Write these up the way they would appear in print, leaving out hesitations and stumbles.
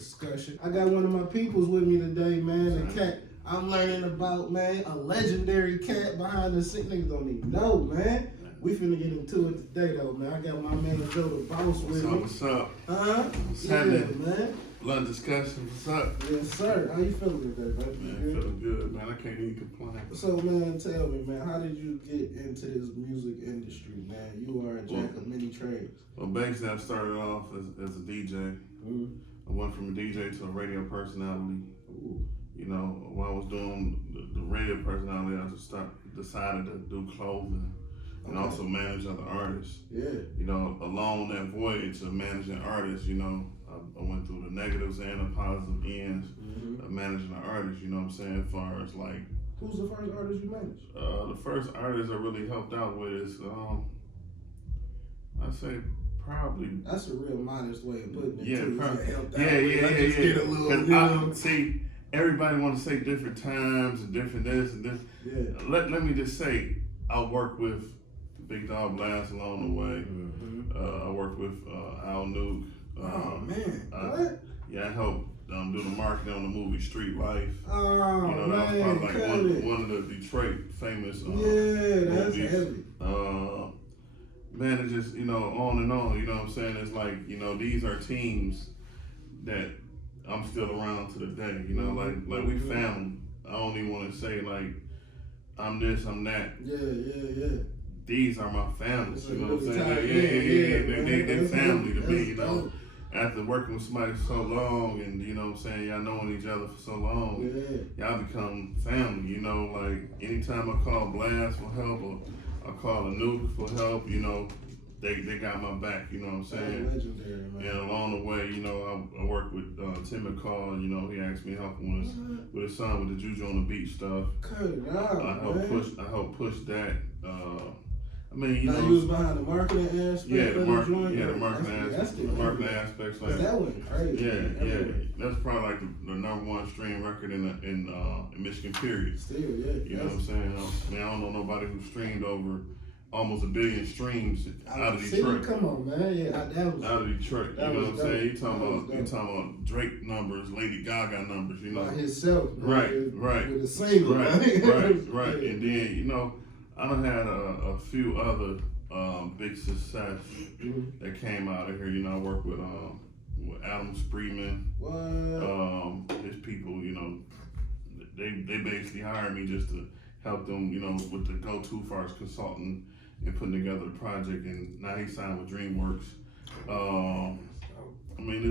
discussion. I got one of my peoples with me today, man. The cat I'm learning about, man. A legendary cat behind the scenes. Niggas don't even know, man. We finna get into it today, though, man. I got my man JOETHEBOSS with me. What's up? What's happening, man? Blood discussion. What's up? Yes, sir. How you feeling today, man? Man, feeling good, man. I can't even complain. So, man, tell me, man, how did you get into this music industry, man? You are a jack of many trades. Well, basically, I started off as a DJ. Mm-hmm. I went from a DJ to a radio personality. Ooh. You know, while I was doing the radio personality, I just decided to do clothing and also manage other artists. Yeah. You know, along that voyage of managing artists, you know, I went through the negatives and the positive ends of managing an artist, you know what I'm saying, as far as like... Who's the first artist you managed? The first artist I really helped out with is, I'd say probably... That's a real modest way of putting it, yeah, too. Yeah. Get a little, see, everybody want to say different times and different this and this. Yeah. Let me just say, I work with Big Dog Blast along the way. I work with Al Nuke. Oh man, what? Yeah, I helped do the marketing on the movie Street Life. Oh, you know, that was probably like one of the Detroit famous that's movies. heavy. Man, it just, you know, on and on, you know what I'm saying? It's like, you know, these are teams that I'm still around to the day, you know, like we family. I don't even want to say like, I'm this, I'm that. Yeah. These are my families, you know what I'm saying? They're That's family to me, that's you know. After working with somebody for so long and, you know what I'm saying, y'all knowing each other for so long, y'all become family, you know, like anytime I call Blast for help or I call a Nuke for help, you know, they got my back, you know what I'm saying? Legendary, man. And along the way, you know, I worked with Tim McCall, you know, he asked me help with his son with the Juju on the Beach stuff. I helped push that. I mean, you know, you was behind the marketing aspect. The marketing aspects. Like that went crazy. Yeah. That's probably like the number one stream record in Michigan, period. Still, yeah. You know what I'm saying? I mean, I don't know nobody who streamed over almost 1 billion streams out of Detroit. Come on, man. Yeah, that was out of Detroit. You know what I'm saying? You talking about Drake numbers, Lady Gaga numbers. You know, by himself. Right. With a single. Right. And then, you know, I done had a few other big success that came out of here. You know, I worked with Adam Spreeman. His people, you know, they basically hired me just to help them, you know, with the go-to far as consulting and putting together the project. And now he's signed with DreamWorks. I mean,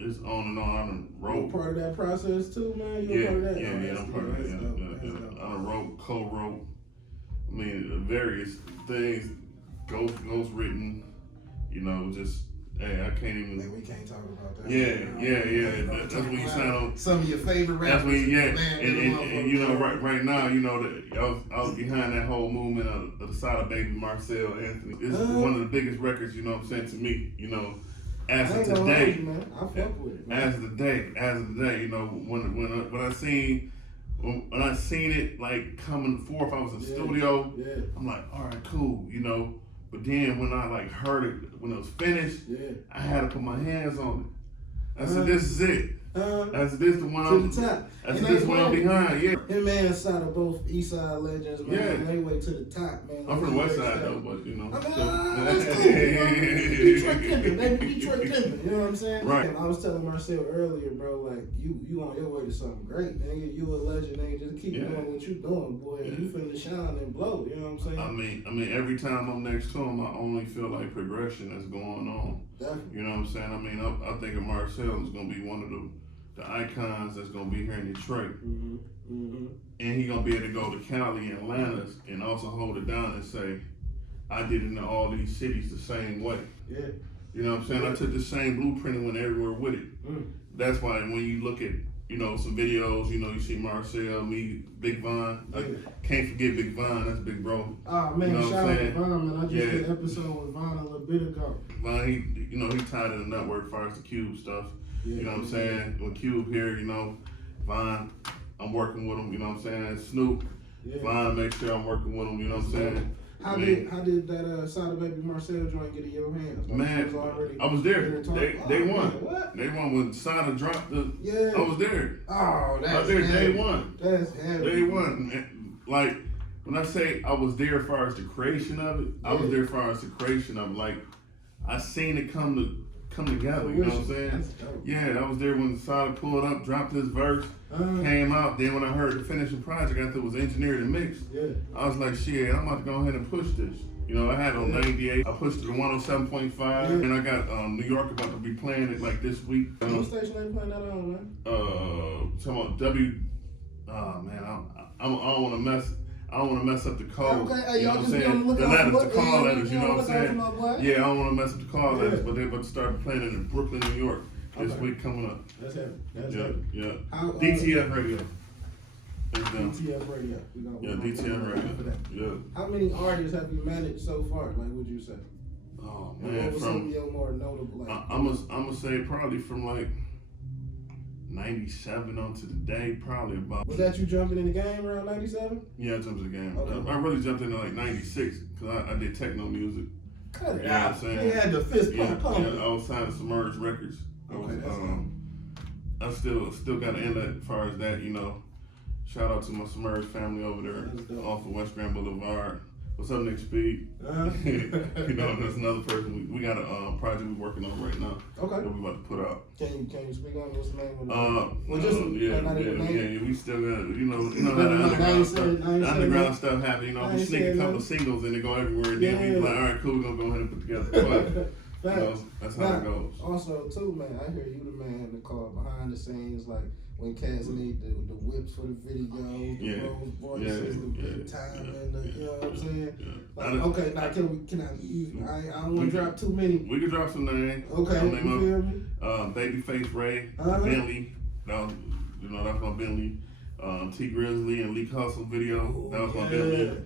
it's on and on. I done wrote. You part of that process too, man? Yeah, I'm part of that. I done co-wrote. I mean, various things, ghost written, you know, just, hey, I can't even. Man, we can't talk about that. Yeah. That's when you sound. Some of your favorite rappers. That's when, and you know, right now, you know, I was behind that whole movement of the side of Baby Marcel Anthony. This is one of the biggest records, you know what I'm saying, to me, you know, as of today. I fuck with it, man. As of the day, you know, when I seen it like coming forth, I was in the studio. Yeah. I'm like, all right, cool, you know. But then when I like heard it, when it was finished, I had to put my hands on it. I said, this is it. I said, this is the one to the top. I said, this is one I'm behind. Yeah. Him and side of both East Side legends, man. Yeah. They way to the top, man. I'm from the West Side though, but you know. That's cool. Detroit pimpin', baby. Detroit pimpin'. You know what I'm saying? Right. And I was telling Marcel earlier, bro, like you on your way to something great, nigga. You a legend, nigga. Just keep doing what you doing, boy. And you finna shine and blow. You know what I'm saying? I mean, every time I'm next to him, I only feel like progression is going on. Definitely. You know what I'm saying? I mean, I think of Marcel is gonna be one of the icons that's gonna be here in Detroit. And he gonna be able to go to Cali and Atlanta and also hold it down and say, I did it in all these cities the same way. Yeah. You know what I'm saying? I took the same blueprint and went everywhere with it. That's why when you look at, you know, some videos, you know, you see Marcel, me, Big Von. I can't forget Big Von, that's Big Bro. Oh man, you know shout out to Von, man. I just did an episode with Von a little bit ago. Von, he tied in the network as far as the Cube stuff. You know what I'm saying? When Cube here, you know, Von, I'm working with him, you know what I'm saying? Snoop, Von, make sure I'm working with him, you know what I'm saying? How did that Sada Baby Marcel joint get in your hands? Like, Man, I was there. They won. Man, what? They won when Sada dropped the. Yeah. I was there. Oh, that's I was there heavy. day one. That's heavy. Day one. And, like, when I say I was there as far as the creation of it, I was there as far as the creation of it. Like, I seen it come together. You know what I'm saying? Yeah, I was there when Sada pulled up, dropped his verse, came out. Then when I heard the finishing project, after it was engineered and mixed, I was like, shit, I'm about to go ahead and push this. You know, I had on 98. I pushed it to 107.5, and I got New York about to be playing it like this week. What station they playing that on, man? Talking about Oh man, I don't want to mess. I don't want to mess up the code. Okay, hey, you know y'all what I'm just be on saying? the lookout The letters, for the call letters. You know what I'm saying? Yeah, I don't want to mess up the call letters, but they're about to start playing it in Brooklyn, New York this week coming up. That's heavy. That's Yeah, heavy. yeah. How, DTF radio. DTF radio. DTF radio. Yeah. How many artists have you managed so far? Like, would you say? Oh And man, what was some of your more notable? Like, I'm gonna say probably from like 97 on to the day, probably about. Was that you jumping in the game around 97? Yeah, I jumped in the game. Okay. I really jumped into like 96 because I did techno music. Cut it You know out. what I'm saying? You had the fist pump. Yeah, I was signed to Submerged Records. I still got an inlet as far as that, you know. Shout out to my Submerged family over there off of West Grand Boulevard. What's up, Nick Speed? You know, there's another person. We got a project we're working on right now. Okay. That we're about to put out. Can you speak on what's the name of the Well, just we still got the underground stuff happen. You know, we sneak a couple of singles and they go everywhere, and then we be like, all right, cool, we're gonna go ahead and put together. You know, that's how it goes. Also, too, man, I hear you the man to call behind the scenes, like when cats need the whips for the videos, the Rose voices, the big time, and you know what I'm saying? Like, okay, now I don't want to drop too many. We can drop some names. Okay, you feel me? Babyface Ray, Bentley. You know, that's my Bentley. T Grizzly and Leak Hustle video. That was my Bentley.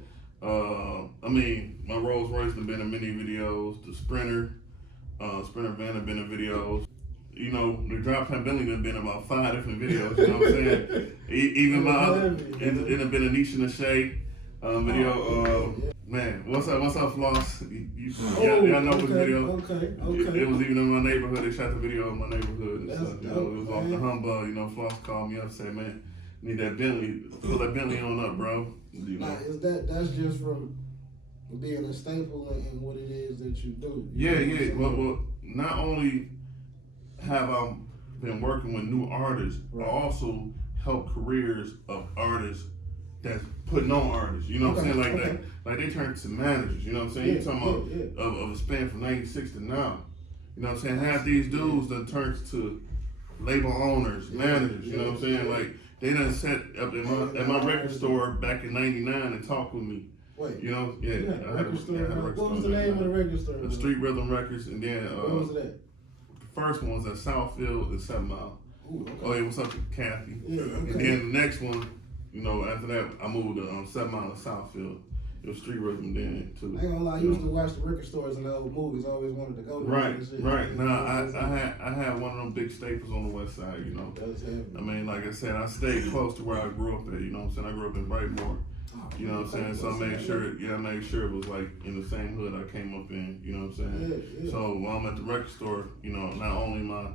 I mean, my Rolls Royce have been in many videos. The Sprinter van have been in videos. You know, the Drop Top Bentley have been in about 5 different videos. You know what I'm saying? Even it have been a Nisha Nashay video. Man, what's up, Floss? Y'all know what video? Okay. It was even in my neighborhood. They shot the video in my neighborhood and stuff. You know, it was man. off the humbug. You know, Floss called me up and said, "Man, need that Bentley. Pull that Bentley on up, bro." You know. Now, that's just from being a staple in what it is that you do. Yeah. Well, not only have I been working with new artists, I also help careers of artists that's putting on artists. You know what I'm saying? Like they turn to managers. You know what I'm saying? You're talking about of a span from 96 to now. You know what I'm saying? Half these dudes that turns to label owners, managers. You know what I'm saying? Like they done set up at my record store back in '99 and talk with me. Wait. You know? Yeah. I had a record store. What was the name of the record store? The Street Rhythm Records, and then what was that? The first one was at Southfield and 7 Mile. Ooh, okay. Oh yeah, what's up, Kathy? Yeah, okay. And then the next one, you know, after that, I moved to 7 Mile and Southfield. It was Street Rhythm then too. I ain't gonna lie, I used to watch the record stores and the old movies. I always wanted to go to Right. Now I had one of them big staples on the west side. You know. That's heavy. I mean, like I said, I stayed close to where I grew up at. You know what I'm saying? I grew up in Brightmoor. You know what I'm saying? So I made sure it was like in the same hood I came up in. You know what I'm saying? Yeah. So while I'm at the record store, you know, not only am I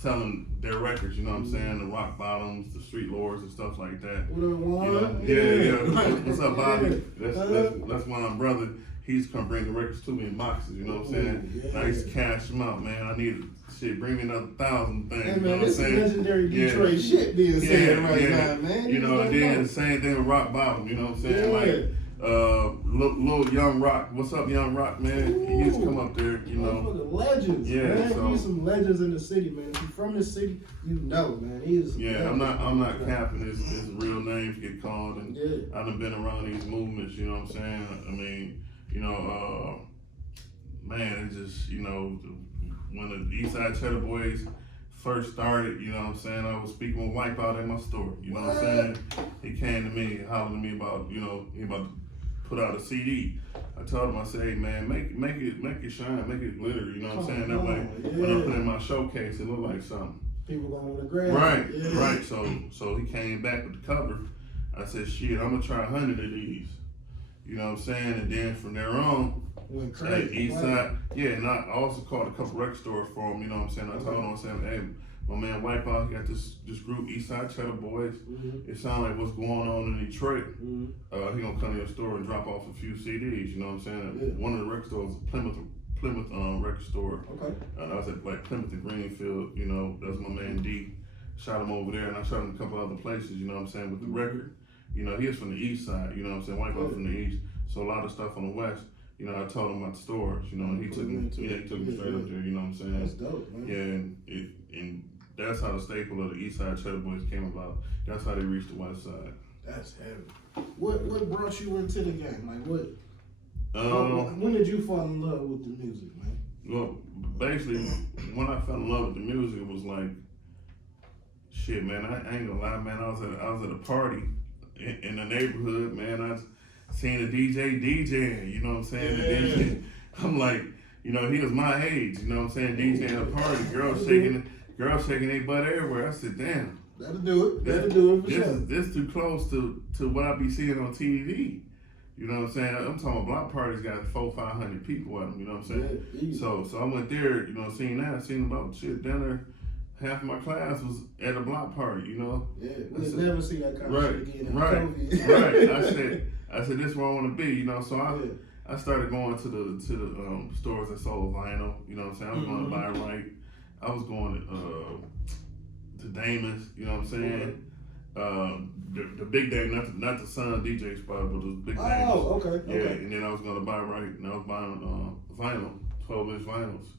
selling their records, you know what I'm saying? The Rock Bottoms, the Street Lords, and stuff like that. You know? Yeah. What's up, Bobby? That's my brother. He's come bring the records to me in boxes. You know what I'm saying? Yeah. I used to cash them out, man. I needed shit. Bring me another 1,000 things. Hey, you know man, what I'm this saying? is legendary Detroit shit being said right now, man. You know, and then the same thing with Rock Bottom. You know what I'm saying? Like. Little Young Rock, what's up, Young Rock, man? He used to come up there, you know. Motherfucking legends, man. So, He's some legends in the city, man. If you're from the city, you know, man. I'm not capping his real names get called, and I done been around these movements. You know what I'm saying? I mean, you know, man, it's just, you know, when the Eastside Cheddar Boys first started, you know what I'm saying, I was speaking with Wipeout at my store. You know what I'm saying? He came to me, hollered to me about, you know, he about to put out a CD. I told him, I said, hey man, make it shine, make it glitter. You know what I'm saying? That way, when I put it in my showcase, it look like something. People gonna want to grab it. Right. So he came back with the cover. I said, shit, I'm gonna try 100 of these. You know what I'm saying? And then from there on, went crazy. East Side, yeah, and I also called a couple record stores for him, you know what I'm saying? I told him, I'm saying, hey, my man Wipeout, he got this group, East Side Cheddar Boys. It sounds like what's going on in Detroit. He gonna come to your store and drop off a few CDs, you know what I'm saying? Yeah. One of the record stores, Plymouth record store. Okay. I was at like Plymouth and Greenfield, you know, that's my man D. Shot him over there, and I shot him a couple other places, you know what I'm saying, with the record. You know, he is from the East Side, you know what I'm saying? Wipeout from the East, so a lot of stuff on the West. You know, I told him about the stores, you know, and he took me straight up there, you know what I'm saying? That's dope, man. Yeah, and that's how the staple of the East Side Cheddar Boys came about. That's how they reached the West Side. That's heavy. What brought you into the game? Like when did you fall in love with the music, man? Well, basically, when I fell in love with the music, it was like, shit, man, I ain't gonna lie, man, I was at a party in the neighborhood, man, I seen a DJ DJing, you know what I'm saying? Yeah. The DJ, I'm like, you know, he was my age, you know what I'm saying? DJing at a party, girls shaking their butt everywhere. I said, damn. That'll do it for sure. This too close to what I be seeing on TV. You know what I'm saying? I'm talking about block parties got 400-500 people at them, you know what I'm saying? Yeah, so I went there, you know, seen about shit dinner. Half of my class was at a block party, you know? Yeah, we'll never see that kind of shit again. Right. I said, this is where I want to be, you know? So I started going to the stores that sold vinyl, you know what I'm saying? I was going to Buy Right. I was going to Damon's, you know what I'm saying? The Big Dame, not the Sun DJ spot, but the Big Dame. Oh, okay. Yeah, and then I was going to Buy Right, and I was buying vinyl, 12-inch vinyls.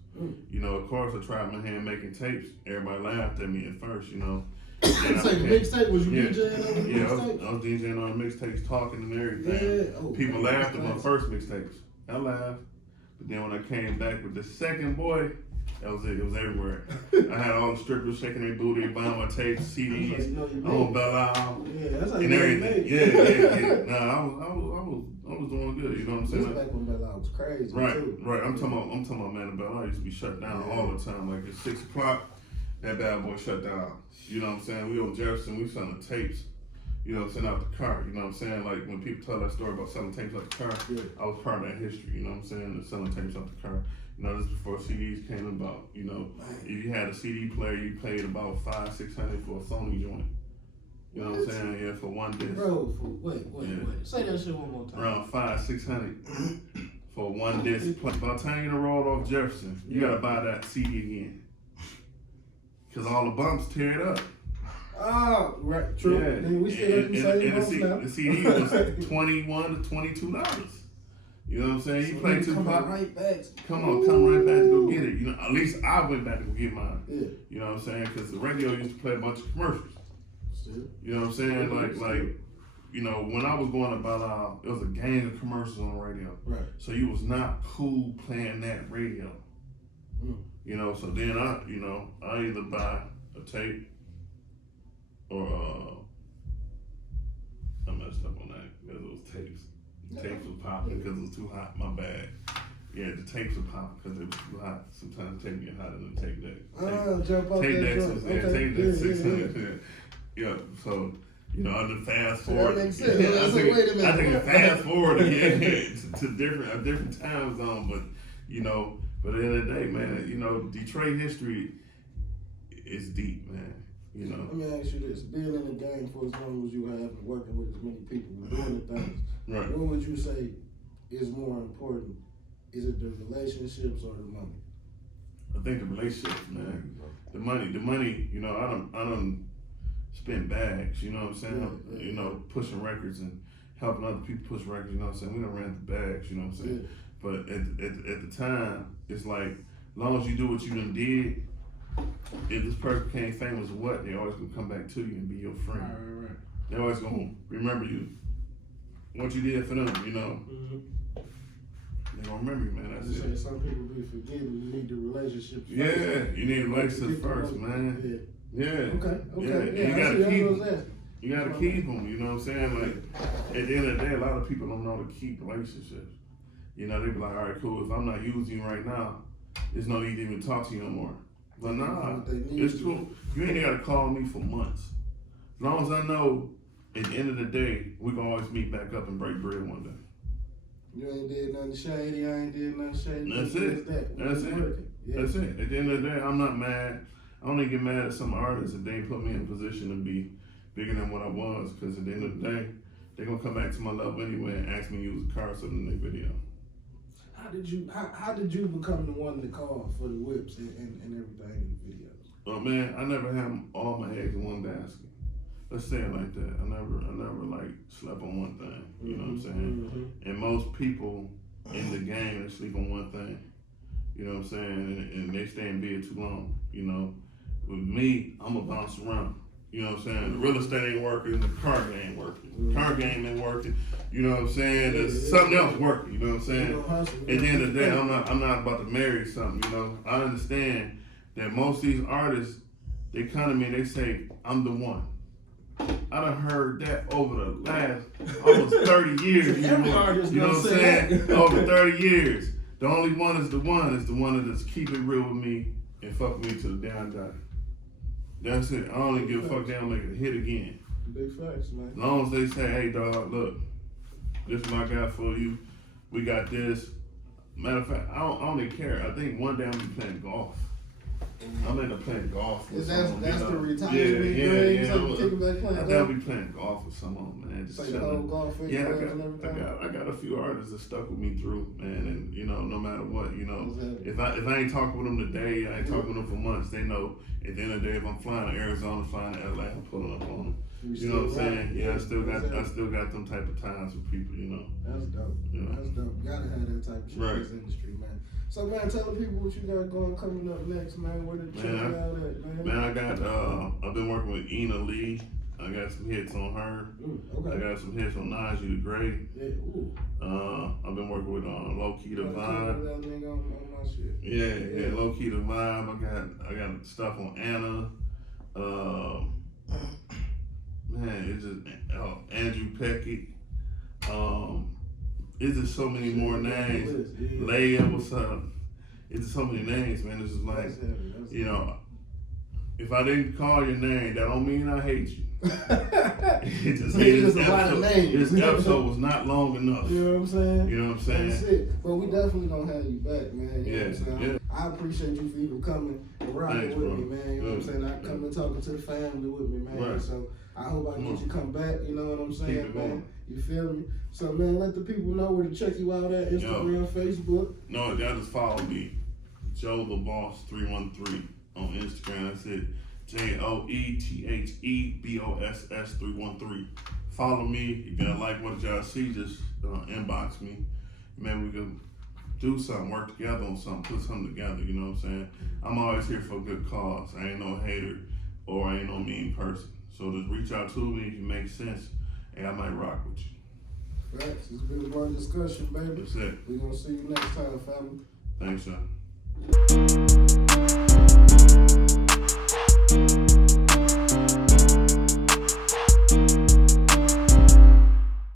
You know, of course, I tried my hand making tapes. Everybody laughed at me at first, you know. Mixtape, was you DJing on the mixtape? I was DJing on the mixtapes, talking and everything. Yeah. People laughed at my first mixtapes. I laughed. But then when I came back with the second boy, that was it. It was everywhere. I had all the strippers shaking their booty, buying my tapes, CDs, on Belle Isle, that's how and you everything. Yeah. Nah, I was doing good. You know what I'm saying? This back when Belle Isle was crazy. Right. Too. I'm talking about man. The Belle Isle used to be shut down all the time. Like at 6 o'clock, that bad boy shut down. You know what I'm saying? We on Jefferson, we selling tapes. You know, send out the car. You know what I'm saying? Like when people tell that story about selling tapes out the car, I was part of that history. You know what I'm saying? And selling tapes out the car. You know, this is before CDs came about. You know, if you had a CD player, you paid about $500-600 for a Sony joint. You know what I'm saying? Yeah, for one disc. Bro, wait. Say that shit one more time. Around $500-600 for one disc. By the time you roll off Jefferson, you gotta buy that CD again. Cause all the bumps tear it up. Oh, right, true. Yeah. And we still have the CD was $21 to $22. You know what I'm saying? You play Tupac. Right back. Come right back to go get it. You know, at least I went back to go get mine. Yeah. You know what I'm saying? Because the radio used to play a bunch of commercials. Still. You know what I'm saying? Like, you know, when I was going to Belle Isle, there was a gang of commercials on the radio. Right. So you was not cool playing that radio. You know, so then I either buy a tape or I messed up on that because it was tapes. The tapes was popping because it was too hot. My bad. Yeah, the tapes were popping because it was too hot. Sometimes the tape get hotter than the tape deck. Jump off tape that decks joint. was Okay. tape decks 600. Yeah, so you know, I just fast forward. That makes sense. I think wait a minute. I think fast forward to a different time zone, but you know, but at the end of the day, man, you know, Detroit history is deep, man. You know. Let me ask you this: being in the game for as long as you have and working with as many people and doing the things, right? What would you say is more important? Is it the relationships or the money? I think the relationships, man. The money. You know, I don't spend bags. You know what I'm saying? Yeah. You know, pushing records and helping other people push records. You know what I'm saying? We done ran the bags. You know what I'm saying? Yeah. But at the time, it's like, as long as you do what you done did, if this person became famous or what, they always gonna come back to you and be your friend. Right. They always gonna remember you. What you did for them, you know. They gonna remember you, man. That's it. Some people be forgetting you need the relationships first. Yeah, you need relationships first, man. Yeah. Okay. Yeah. You gotta keep them. You gotta keep them. You know what I'm saying? Like, at the end of the day, a lot of people don't know to keep relationships. You know, they be like, all right, cool. If I'm not using you right now, there's no need to even talk to you no more. But nah, it's cool. You ain't gotta call me for months. As long as I know, at the end of the day, we can always meet back up and break bread one day. You ain't did nothing shady. I ain't did nothing shady. That's it. That's it. Yeah. That's it. At the end of the day, I'm not mad. I only get mad at some artists if they put me in a position to be bigger than what I was. Because at the end of the day, they're gonna come back to my level anyway and ask me to use a car or something in their video. How did you become the one to call for the whips and everything in the videos? Well, man, I never had all my eggs in one basket. Let's say it like that. I never like slept on one thing. You know what I'm saying? Mm-hmm. And most people in the game they sleep on one thing. You know what I'm saying? And they stay in bed too long. You know, with me, I'm gonna bounce around. You know what I'm saying? The real estate ain't working, the car game ain't working. The car game ain't working. You know what I'm saying? There's something else working. You know what I'm saying? At the end of the day, I'm not about to marry something. You know, I understand that most of these artists, they come to me and they say, "I'm the one." I done heard that over the last almost 30 years. You know what I'm saying? Over 30 years. The only one is the one that just keep it real with me and fuck me to the down die. That's it. I only give a fuck they don't make it hit again. Big facts, man. As long as they say, "Hey dog, look, this is my guy for you. We got this." Matter of fact, I don't even care. I think one day I'm gonna be playing golf. I'm end up playing golf with someone. That's the retirement Yeah. I'll be playing golf with someone, man. Just like the whole golf and I got a few artists that stuck with me through, man, and you know, no matter what, you know, if I ain't talking with them today, I ain't talking with them for months. They know at the end of the day, if I'm flying to Arizona, flying to LA, I'm pulling up on them. You know what I'm saying? Yeah, I still got them type of times with people, you know. That's dope. You know? That's dope. You gotta have that type of shit in this industry, man. So man, tell the people what you got going coming up next, man. Where to check you out at, man? Man, I got I've been working with Ina Lee. I got some hits on her. Okay. I got some hits on Najee the Great. Yeah. I've been working with Low Key the Vibe. On my shit. Yeah, Low Key the Vibe. I got stuff on Anna. Man, it's just Andrew Peckett. It's just so many more names. Leia, what's up? It's just so many names, man. It's just like, you know, if I didn't call your name, that don't mean I hate you. It just means this episode was not long enough. You know what I'm saying? You know what I'm saying? That's it. But we definitely gonna have you back, man. You know what I'm saying? Yeah. I appreciate you for even coming and rocking with me, man. You know what I'm saying? I come and talking to the family with me, man. Right. So I hope I can get you come back. You know what I'm saying, man? You feel me? So man, let the people know where to check you out at Instagram, Facebook. No, y'all just follow me, JOETHEBOSS 313 on Instagram. That's it. JOETHEBOSS 313. Follow me. If y'all like what y'all see, just inbox me. Man, we can do something, work together on something, put something together. You know what I'm saying? I'm always here for a good cause. I ain't no hater or I ain't no mean person. So just reach out to me if it makes sense, and I might rock with you. Facts. It's been a fun discussion, baby. That's it. We're gonna see you next time, family. Thanks, son.